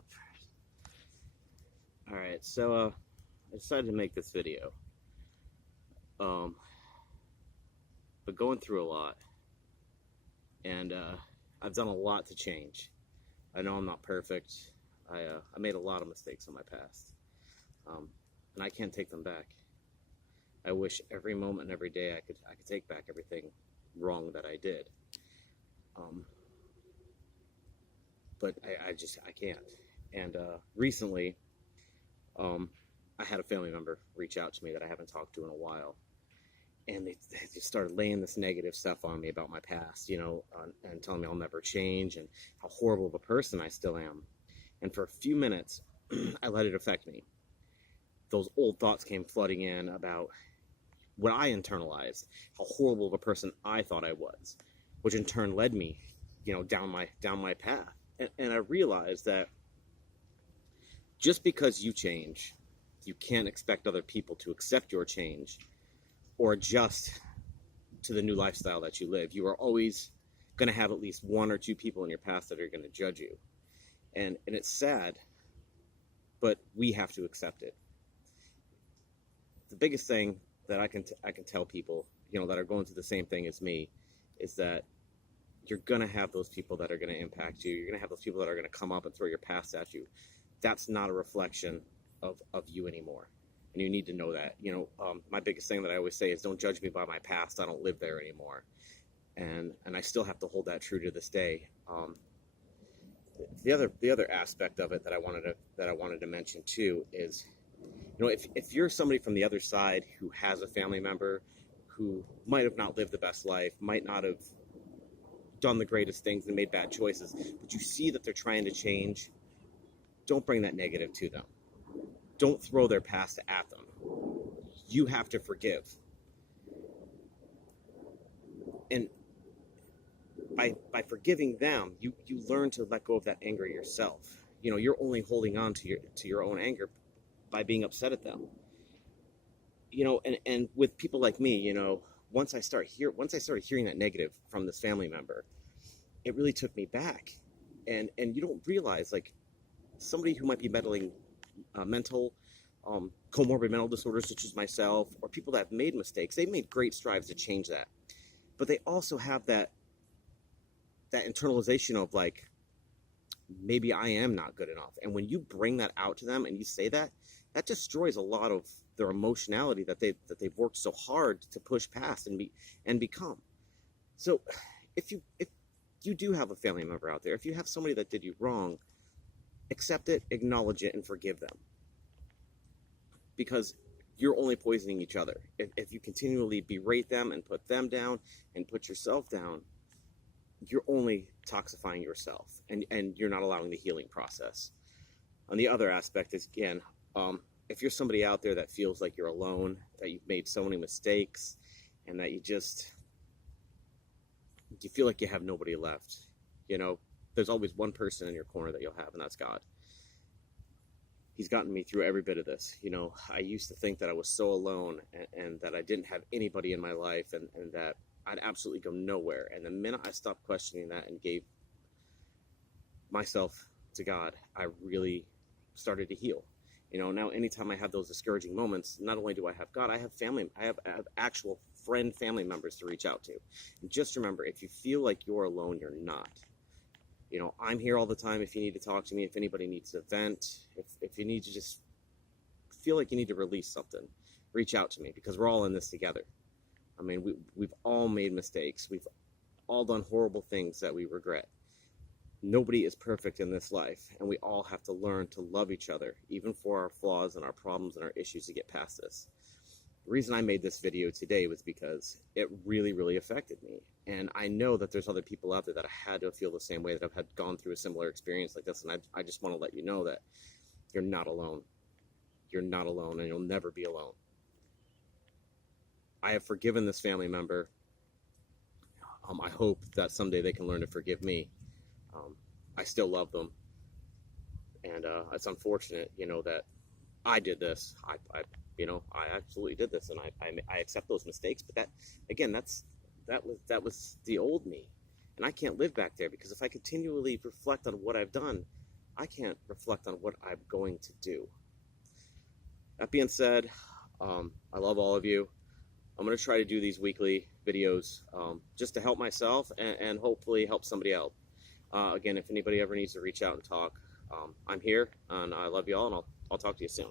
up. Alright, I decided to make this video. But going through a lot, and I've done a lot to change. I know I'm not perfect. I made a lot of mistakes in my past, and I can't take them back. I wish every moment and every day I could take back everything wrong that I did. But I can't. And recently, I had a family member reach out to me that I haven't talked to in a while, and they just started laying this negative stuff on me about my past, and telling me I'll never change and how horrible of a person I still am. And for a few minutes, I let it affect me. Those old thoughts came flooding in about what I internalized, how horrible of a person I thought I was, which in turn led me, down my path. And I realized that just because you change, you can't expect other people to accept your change or adjust to the new lifestyle that you live. You are always going to have at least one or two people in your past that are going to judge you. And it's sad, but we have to accept it. The biggest thing that I can tell people, that are going through the same thing as me, is that you're going to have those people that are going to impact you. You're going to have those people that are going to come up and throw your past at you. That's not a reflection of you anymore. And you need to know that. My biggest thing that I always say is, don't judge me by my past. I don't live there anymore. And I still have to hold that true to this day. The other aspect of it that I wanted to mention too is, if you're somebody from the other side who has a family member who might have not lived the best life, might not have done the greatest things and made bad choices, but you see that they're trying to change, don't bring that negative to them. Don't throw their past at them. You have to forgive. And by forgiving them, you learn to let go of that anger yourself. You're only holding on to your own anger by being upset at them. And with people like me, once I started hearing that negative from this family member, it really took me back. And you don't realize, like, somebody who might be battling comorbid mental disorders such as myself, or people that have made mistakes, they've made great strides to change that. But they also have that internalization of, like, maybe I am not good enough. And when you bring that out to them and you say that destroys a lot of their emotionality that they've worked so hard to push past and become. So if you do have a family member out there, if you have somebody that did you wrong, accept it, acknowledge it, and forgive them. Because you're only poisoning each other. If you continually berate them and put them down and put yourself down, you're only toxifying yourself, and you're not allowing the healing process. On the other aspect is, again, if you're somebody out there that feels like you're alone, that you've made so many mistakes, and that you feel like you have nobody left, there's always one person in your corner that you'll have, and that's God. He's gotten me through every bit of this. I used to think that I was so alone and that I didn't have anybody in my life, and that I'd absolutely go nowhere. And the minute I stopped questioning that and gave myself to God, I really started to heal. Now anytime I have those discouraging moments, not only do I have God, I have family. I have actual family members to reach out to. And just remember, if you feel like you're alone, you're not. I'm here all the time if you need to talk to me, if anybody needs to vent, if you need to just feel like you need to release something, reach out to me, because we're all in this together. I mean, we've all made mistakes. We've all done horrible things that we regret. Nobody is perfect in this life, and we all have to learn to love each other, even for our flaws and our problems and our issues, to get past this. The reason I made this video today was because it really, really affected me. And I know that there's other people out there that had to feel the same way, that have gone through a similar experience like this. And I just want to let you know that you're not alone. You're not alone, and you'll never be alone. I have forgiven this family member. I hope that someday they can learn to forgive me. I still love them. And it's unfortunate, that I did this. I absolutely did this, and I accept those mistakes. But that was the old me, and I can't live back there, because if I continually reflect on what I've done, I can't reflect on what I'm going to do. That being said, I love all of you. I'm going to try to do these weekly videos just to help myself and hopefully help somebody out. Again, if anybody ever needs to reach out and talk, I'm here, and I love you all, and I'll talk to you soon.